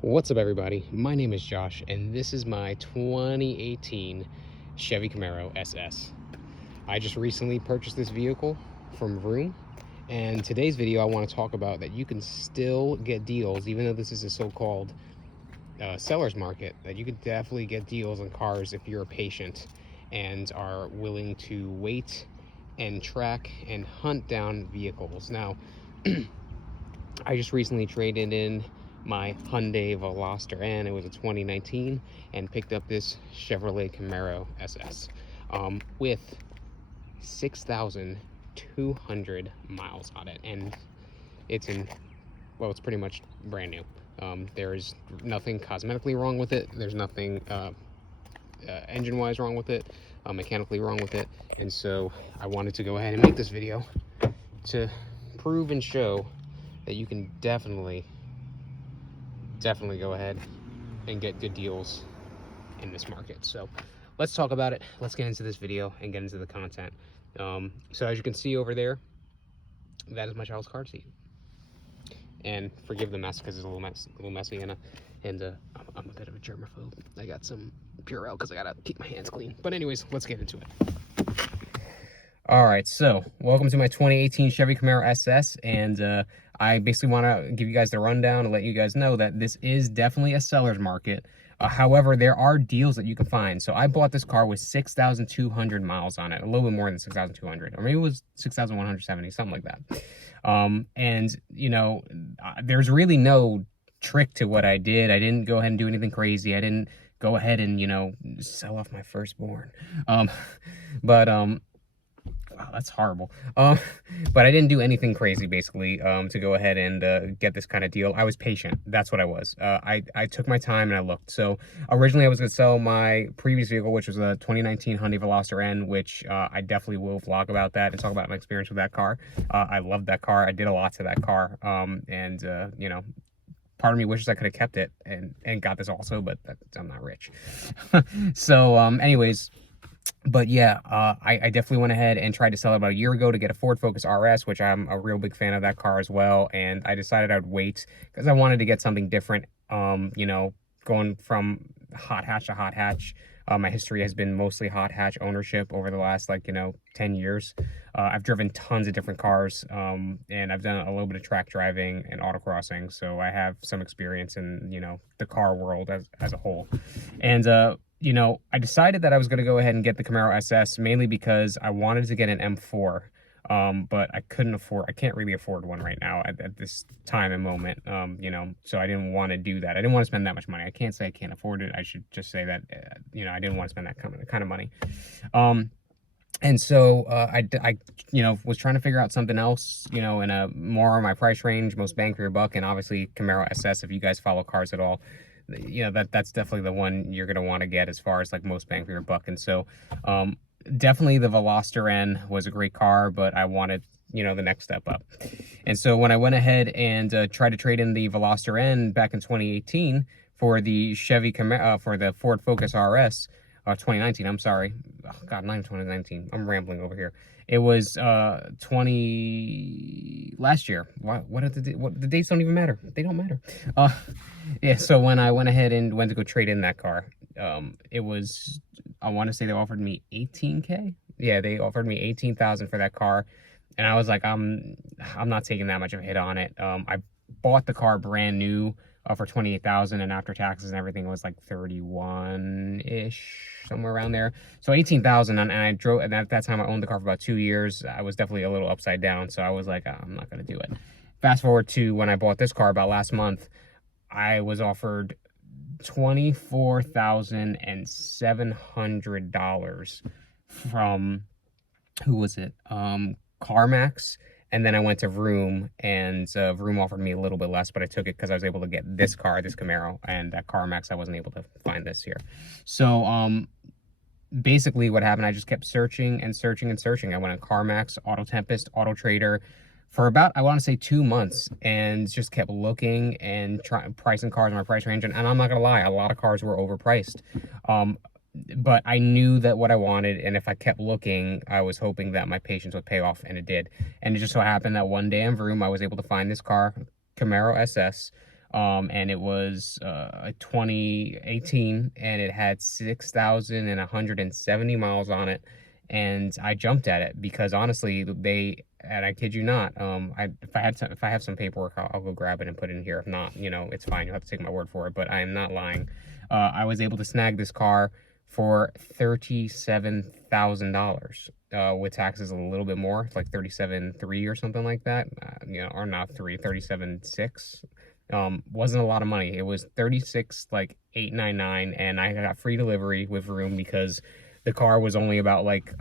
What's up, everybody? My name is Josh, and this is my 2018 Chevy Camaro SS. I just recently purchased this vehicle from Vroom, and today's video I want to talk about that you can still get deals, even though this is a so-called seller's market, that you can definitely get deals on cars if you're patient and are willing to wait and track and hunt down vehicles. Now, I just recently traded in my Hyundai Veloster N. It was a 2019, and picked up this Chevrolet Camaro SS with 6,200 miles on it, and it's it's pretty much brand new. There's nothing cosmetically wrong with it. There's nothing engine-wise wrong with it, mechanically wrong with it, and so I wanted to go ahead and make this video to prove and show that you can definitely go ahead and get good deals in this market. So let's talk about it. Let's get into this video and get into the content. So as you can see over there, that is my child's car seat. And forgive the mess because it's a little messy, and I'm a bit of a germaphobe. I got some Purell because I gotta keep my hands clean. But anyways, let's get into it. All right, so welcome to my 2018 Chevy Camaro SS, and I basically want to give you guys the rundown and let you guys know that this is definitely a seller's market. However, there are deals that you can find. So I bought this car with 6,200 miles on it, a little bit more than 6,200, or maybe it was 6,170, something like that. And, you know, there's really no trick to what I did. I didn't go ahead and do anything crazy. I didn't go ahead and, you know, sell off my firstborn. Wow, that's horrible. But I didn't do anything crazy, basically, to go ahead and get this kind of deal. I was patient. That's what I was. I took my time and I looked. So originally I was going to sell my previous vehicle, which was a 2019 Hyundai Veloster N, which I definitely will vlog about that and talk about my experience with that car. I loved that car. I did a lot to that car. You know, part of me wishes I could have kept it and got this also, but I'm not rich. So anyways... But yeah, I definitely went ahead and tried to sell it about a year ago to get a Ford Focus RS, which I'm a real big fan of that car as well. And I decided I'd wait because I wanted to get something different. You know, going from hot hatch to hot hatch. My history has been mostly hot hatch ownership over the last, 10 years. I've driven tons of different cars, and I've done a little bit of track driving and autocrossing. So I have some experience in, you know, the car world as a whole. And, you know, I decided that I was going to go ahead and get the Camaro SS mainly because I wanted to get an M4, but I can't really afford one right now at this time and moment, you know, so I didn't want to do that. I didn't want to spend that much money. I can't say I can't afford it. I should just say that, you know, I didn't want to spend that kind of money. And so I, you know, was trying to figure out something else, you know, in a more of my price range, most bang for your buck, and obviously Camaro SS, if you guys follow cars at all, you know, that's definitely the one you're going to want to get as far as like most bang for your buck. And so definitely the Veloster N was a great car, but I wanted, you know, the next step up. And so when I went ahead and tried to trade in the Veloster N back in 2018 for the Chevy Camaro, for the Ford Focus RS, 2019, I'm sorry. Oh, God, not even 2019. I'm rambling over here. It was last year. What the dates don't even matter. They don't matter. Yeah, so when I went ahead and went to go trade in that car, it was, I want to say they offered me 18K. Yeah, they offered me 18,000 for that car, and I was like, I'm not taking that much of a hit on it. I bought the car brand new for 28,000, and after taxes and everything it was like 31-ish, somewhere around there. So 18,000, and I drove, and at that time I owned the car for about 2 years. I was definitely a little upside down, so I was like, I'm not gonna do it. Fast forward to when I bought this car about last month, I was offered $24,700 from, who was it? CarMax. And then I went to Vroom, and Vroom offered me a little bit less, but I took it because I was able to get this car, this Camaro, and at CarMax I wasn't able to find this here. So basically what happened, I just kept searching and searching and searching. I went on CarMax, Auto Tempest, Auto Trader for about, I want to say 2 months, and just kept looking and pricing cars in my price range. And I'm not gonna lie, a lot of cars were overpriced. But I knew that what I wanted, and if I kept looking, I was hoping that my patience would pay off, and it did. And it just so happened that one day in Vroom, I was able to find this car, Camaro SS, and it was a 2018, and it had 6,170 miles on it. And I jumped at it because honestly, and I kid you not, if I have some paperwork, I'll go grab it and put it in here. If not, it's fine. You'll have to take my word for it, but I am not lying. I was able to snag this car for $37,000, with taxes a little bit more. It's like 37.3 or something like that. Or not 37.6. Wasn't a lot of money. It was 36 like 899, and I got free delivery with room because the car was only about like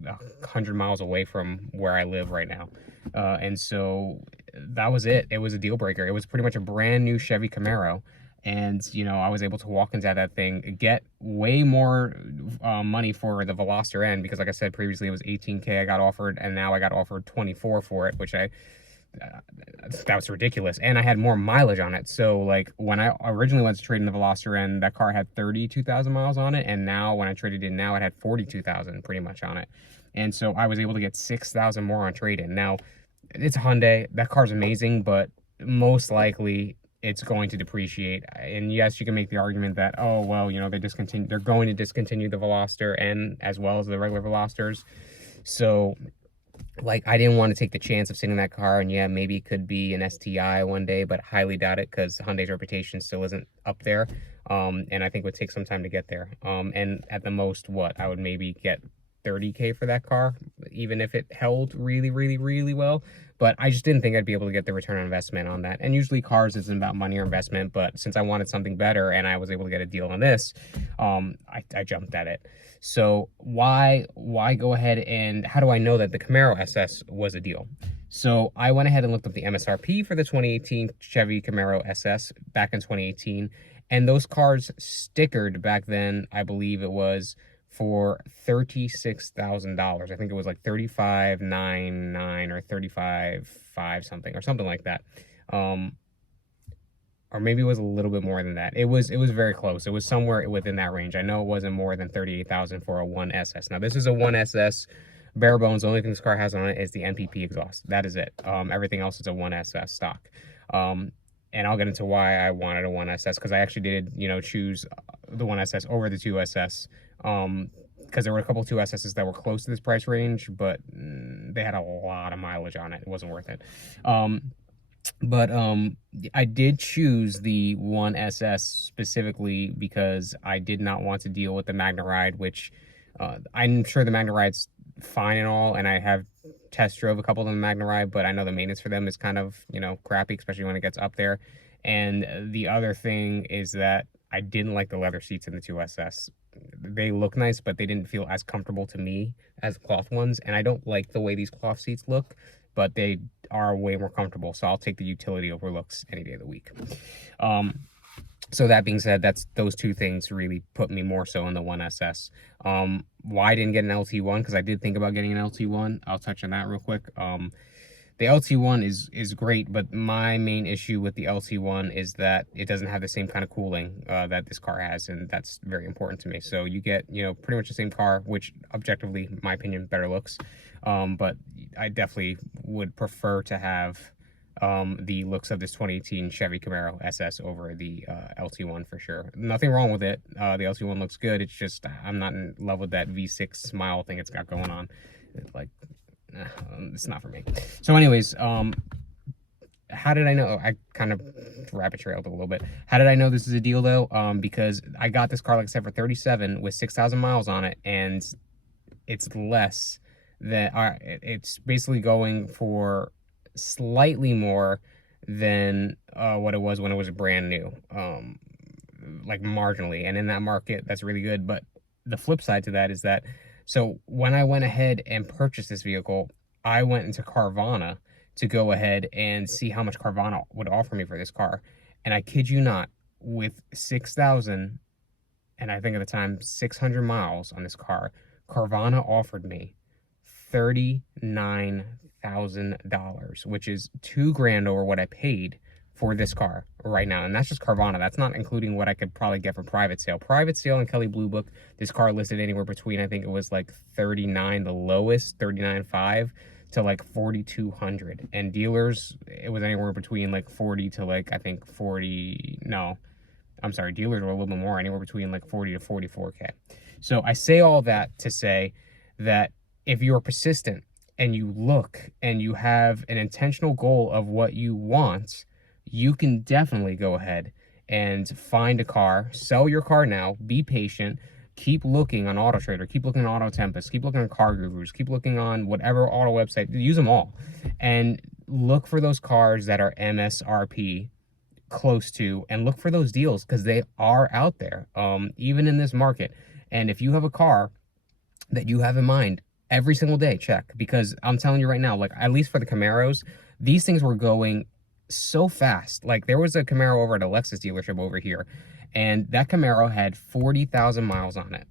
100 miles away from where I live right now. And so that was it. It was a deal breaker. It was pretty much a brand new Chevy Camaro. And, I was able to walk into that thing, get way more money for the Veloster N, because like I said previously, it was 18K I got offered, and now I got offered 24 for it, which that was ridiculous. And I had more mileage on it. So like when I originally went to trade in the Veloster N, that car had 32,000 miles on it, and now when I traded in now, it had 42,000 pretty much on it. And so I was able to get 6,000 more on trade-in. Now it's a Hyundai, that car's amazing, but most likely it's going to depreciate. And yes, you can make the argument that, oh well, they're going to discontinue the Veloster N as well as the regular Velosters. So like, I didn't want to take the chance of sitting in that car, and yeah, maybe it could be an STI one day, but highly doubt it because Hyundai's reputation still isn't up there. And I think it would take some time to get there. And at the most, I would maybe get 30K for that car, even if it held really, really, really well. But I just didn't think I'd be able to get the return on investment on that. And usually cars isn't about money or investment, but since I wanted something better and I was able to get a deal on this, I jumped at it. So why go ahead, and how do I know that the Camaro SS was a deal? So I went ahead and looked up the MSRP for the 2018 Chevy Camaro SS back in 2018. And those cars stickered back then, I believe it was for $36,000. I think it was like 35,999 or 35,500 something, or something like that. Or maybe it was a little bit more than that. It was very close. It was somewhere within that range. I know it wasn't more than 38,000 for a 1SS. Now this is a 1SS, bare bones. The only thing this car has on it is the NPP exhaust. That is it. Everything else is a 1SS stock. And I'll get into why I wanted a 1SS, because I actually did, choose the 1SS over the 2SS. Because there were a couple of 2SSs that were close to this price range, but they had a lot of mileage on it. It wasn't worth it. But I did choose the 1SS specifically because I did not want to deal with the Magna Ride, which I'm sure the Magna Ride's fine and all, and I have test drove a couple of them Magna Ride, but I know the maintenance for them is kind of, crappy, especially when it gets up there. And the other thing is that I didn't like the leather seats in the 2SS. They look nice, but they didn't feel as comfortable to me as cloth ones, and I don't like the way these cloth seats look, but they are way more comfortable, so I'll take the utility over looks any day of the week. So that being said, those two things really put me more so in the 1SS. Why I didn't get an LT1? Because I did think about getting an LT1. I'll touch on that real quick. The LT1 is great, but my main issue with the LT1 is that it doesn't have the same kind of cooling that this car has, and that's very important to me. So you get, pretty much the same car, which objectively, in my opinion, better looks. But I definitely would prefer to have the looks of this 2018 Chevy Camaro SS over the LT1 for sure. Nothing wrong with it. The LT1 looks good. It's just I'm not in love with that V6 smile thing it's got going on. It's not for me. So anyways, how did I know? I kind of rabbit trailed a little bit. How did I know this is a deal though? Because I got this car, like I said, for 37 with 6,000 miles on it, and it's less than it's basically going for slightly more than what it was when it was brand new, like marginally. And in that market, that's really good. But the flip side to that is that, so when I went ahead and purchased this vehicle, I went into Carvana to go ahead and see how much Carvana would offer me for this car. And I kid you not, with 6,000, and I think at the time 600 miles on this car, Carvana offered me $39,000, which is $2,000 over what I paid for this car right now. And that's just Carvana. That's not including what I could probably get for private sale. Private sale in Kelley Blue Book, this car listed anywhere between, I think it was like 39, the lowest, 39.5 to like 4,200, and dealers, it was anywhere between like 40 to like, I think 40, no, I'm sorry, dealers were a little bit more, anywhere between like 40 to 44K. So I say all that to say that if you're persistent and you look and you have an intentional goal of what you want, you can definitely go ahead and find a car, sell your car now, be patient, keep looking on Auto Trader, keep looking on Auto Tempest, keep looking on Car Gurus, keep looking on whatever auto website, use them all, and look for those cars that are MSRP close to, and look for those deals, because they are out there, even in this market. And if you have a car that you have in mind, every single day check, because I'm telling you right now, like at least for the Camaros, these things were going so fast. Like there was a Camaro over at a Lexus dealership over here, and that Camaro had 40,000 miles on it.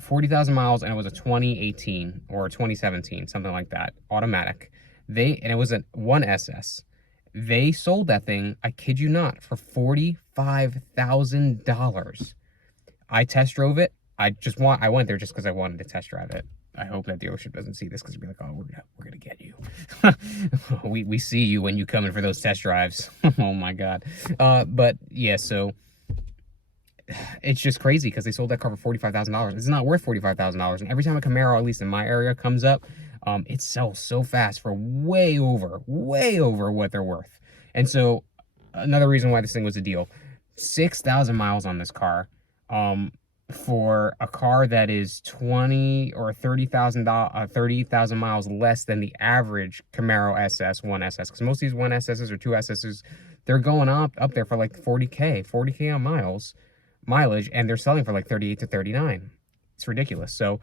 40,000 miles, and it was a 2018 or 2017, something like that, automatic. And it was a 1SS. They sold that thing, I kid you not, for $45,000. I test drove it. I went there just because I wanted to test drive it. I hope that dealership doesn't see this, because they'll be like, oh, we're gonna get you. we see you when you come in for those test drives. Oh my God. But yeah, so it's just crazy because they sold that car for $45,000. It's not worth $45,000. And every time a Camaro, at least in my area, comes up, it sells so fast for way over what they're worth. And so another reason why this thing was a deal, 6,000 miles on this car, for a car that is 20 or 30,000 miles less than the average Camaro SS, 1SS, because most of these 1SSs or 2SSs, they're going up there for like 40K on mileage, and they're selling for like 38 to 39. It's ridiculous. So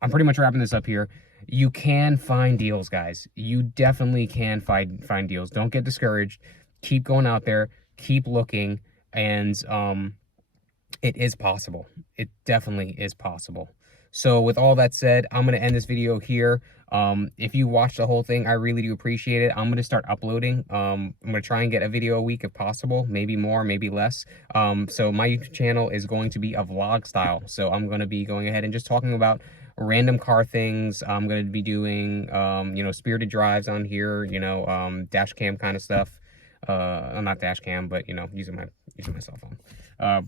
I'm pretty much wrapping this up here. You can find deals, guys. You definitely can find deals. Don't get discouraged. Keep going out there. Keep looking. And it is possible. It definitely is possible. So with all that said, I'm going to end this video here. If you watched the whole thing, I really do appreciate it. I'm going to start uploading. I'm going to try and get a video a week if possible, maybe more, maybe less. So my YouTube channel is going to be a vlog style. So I'm going to be going ahead and just talking about random car things. I'm going to be doing, spirited drives on here, dash cam kind of stuff. Not dash cam, but, using my cell phone.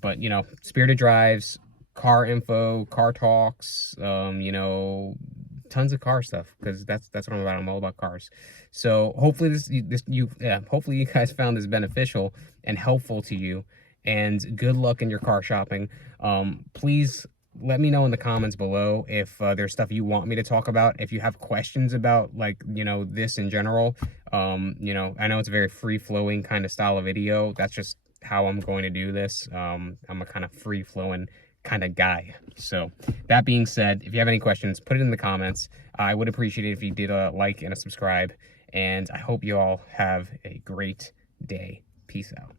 But, spirited drives, car info, car talks, tons of car stuff, because that's what I'm about. I'm all about cars. So hopefully hopefully you guys found this beneficial and helpful to you, and good luck in your car shopping. Please let me know in the comments below if there's stuff you want me to talk about. If you have questions about, like, this in general, I know it's a very free-flowing kind of style of video. That's just how I'm going to do this. I'm a kind of free-flowing kind of guy. So that being said, if you have any questions, put it in the comments. I would appreciate it if you did a like and a subscribe, and I hope you all have a great day. Peace out.